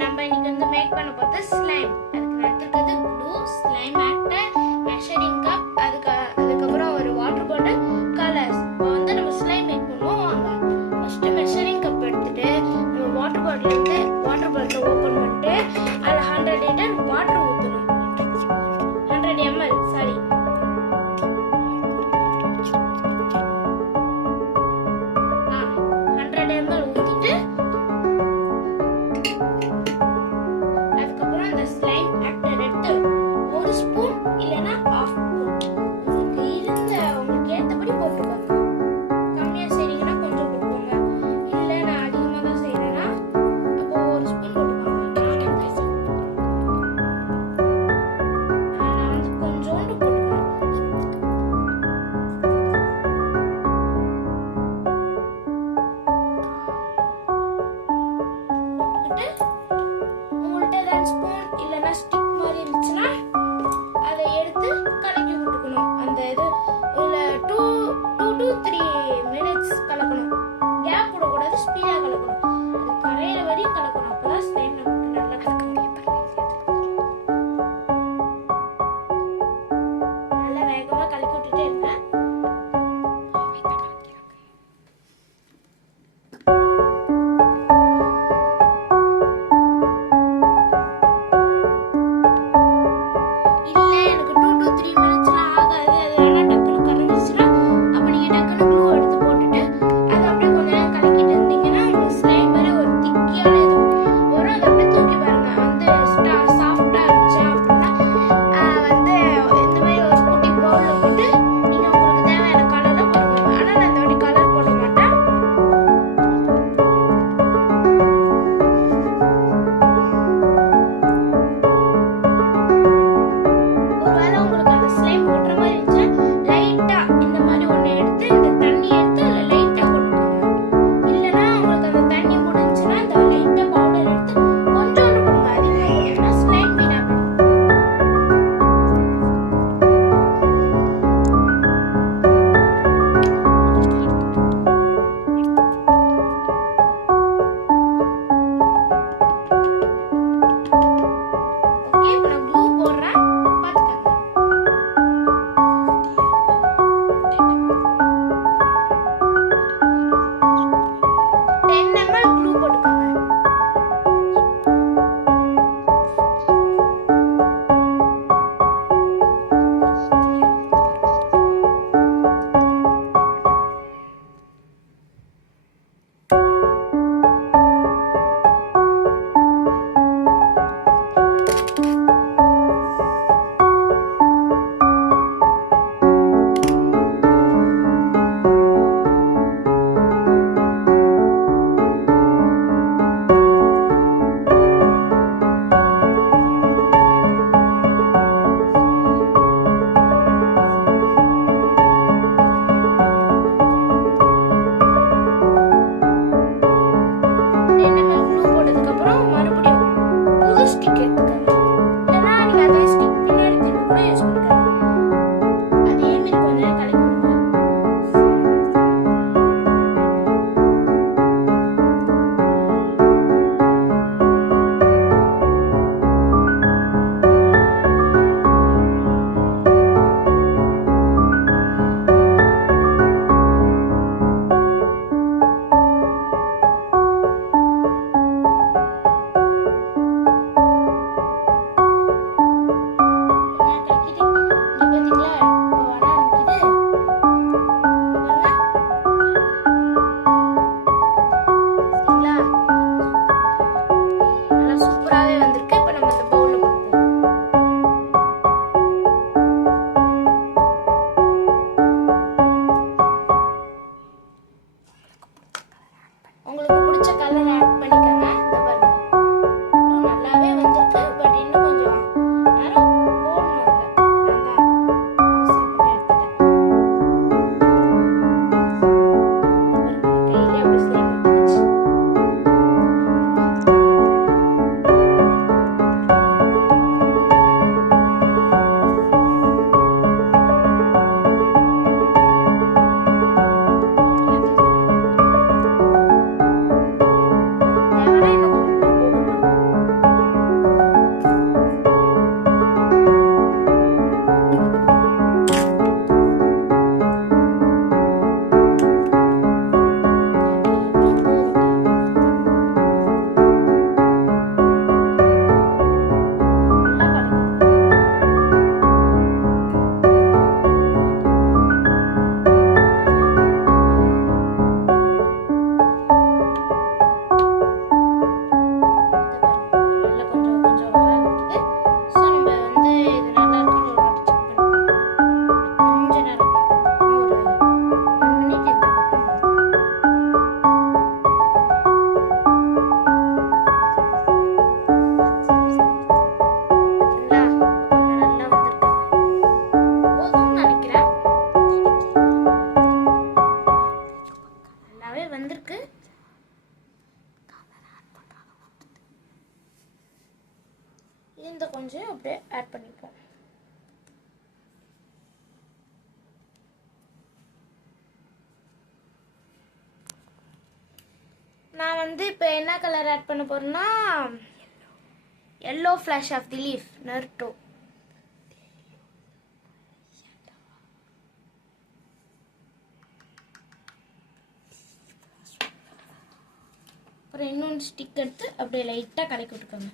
நம்ம இன்னைக்கு வந்து மேக் பண்ண போறது ஸ்லைம். அதுக்கு நான் எடுத்துக்கிறது glue, slime actor, measuring cup, அதுக்கப்புறம் ஒரு வாட்டர் பாட்டில், கலர்ஸ். இப்போ வந்து நம்ம ஸ்லைம் மேக் பண்ணுவோம். வாங்க ஃபர்ஸ்ட் மெஷரிங் கப் எடுத்துட்டு நம்ம வாட்டர் பாட்டில் ஓப்பன் பண்ணிட்டு அதில் 100 லிட்டர் வாட்டர் ஊற்றணும். 100 ml சாரி 100 ml ஊற்றிட்டு அதுக்கப்புறம் அந்த ஸ்லைம் ஆக்டர் எடுத்து ஒரு ஸ்பூன் இல்லைன்னா ஹாஃப் ஸ்பூன் உங்களுக்கு ஏற்றபடி போட்டுக்கோங்க. கம்மியாக செய்றீங்கன்னா கொஞ்சம் போட்டுக்கோங்க. இல்லை நான் அதிகமாக தான் செய்கிறேன்னா அப்போ ஒரு ஸ்பூன் போட்டுக்கோங்க. நான் வந்து கொஞ்சோண்டு போட்டுக்கிறேன். போட்டுக்கிட்டு உங்கள்கிட்ட ஏதாவது ஸ்பூன் இல்லைன்னா ஸ்டிக் மாதிரி இருந்துச்சுன்னா அதை எடுத்து கலக்கி விட்டுக்கணும். அந்த இது இல்லை 2 to 3 minutes கலக்கணும். கேப் விடக்கூடாது, ஸ்பீடாக கலக்கணும். அது கரையிற வரையும் கலக்கணும். அப்போதான் ஸ்லைம் நமக்கு நல்லா கலக்க முடியும். நல்லா வேகமாக கலக்கி விட்டுட்டே இருந்தேன். இல்லை எனக்கு 2 to 3 minutesலாம் ஆகாது, அது வேணா டக்குன்னு கரைஞ்சிச்சுன்னா அப்போ நீங்கள் டக்குன்னு க்ளூ எடுத்து போட்டுட்டு அதை அப்படியே கொஞ்ச நேரம் கலக்கிட்டு இருந்தீங்கன்னா உங்களுக்கு ஸ்லைம் மாதிரி ஒரு திக்கியான இது வரும். அதை அப்படியே தூக்கி பாருங்க. வந்து சாஃப்டாக இருந்துச்சா அப்படின்னா வந்து இந்த மாதிரி ஒரு குட்டி பவுலில் போட்டு நீங்கள் உங்களுக்கு தேவையான கலரை போட்டுக்கோங்க. ஆனால் நான் இந்த வாட்டி கலர் போட மாட்டேன். ஒருவேளை உங்களுக்கு அந்த ஸ்லைம் ஓட்டுற மாதிரி இருந்துச்சுன்னா லைட்டா இந்த மாதிரி ஒண்ணு எடுத்து இந்த தண்ணி எடுத்து அதுல லைட்டா போட்டுக்கோங்க. இல்லைன்னா உங்களுக்கு அந்த தண்ணி முடிஞ்சுன்னா இந்த லைட்டா பவுடர் எடுத்து கொஞ்சோண்டு போடுங்க. அதிகமாக போட்டீங்கன்னா ஸ்லைம் வீணா போயிடும். ஓகே, இப்போ நான் க்ளூ போடுறேன், பார்த்துக்கோங்க. 10 ml க்ளூ போட்டுக்கோங்க. க்ளூ போட்டதுக்கப்புறம் மறுபடியும் புது ஸ்டிக் எடுத்துக்கோங்க. இல்லைன்னா நீங்கள் அதே ஸ்டிக் பின்னாடி திரும்ப கூட யூஸ் பண்ணிக்கலாம். அதே மாதிரி கொஞ்ச நேரம் கலக்கி விடுங்க. சூப்பராகவே வந்திருக்கு. இப்போ நம்ம இந்த பவுலில் போட்டுப்போம். உங்களுக்கு பிடிச்ச கலர் ஆட் பண்ணிக்கோங்க. இந்த பாருங்க இன்னும் நல்லாவே வந்திருக்கு. பட் இன்னும் கொஞ்சம் நேரம் போடணும். அதில் நல்லா அவசரப்பட்டு எடுத்துட்டேன். கையிலே அப்படி ஸ்லைம் ஒட்டிக்கிச்சு. இந்த கொஞ்சம் அப்படியே ஆட் பண்ணிப்போம். நான் வந்து இப்போ என்ன கலர் ஆட் பண்ண போறேன்னா yellow flash of the leaf Naruto. அப்புறம் இன்னொன்று ஸ்டிக் எடுத்து அப்படியே லைட்டாக கலக்கி விட்டுக்கோங்க.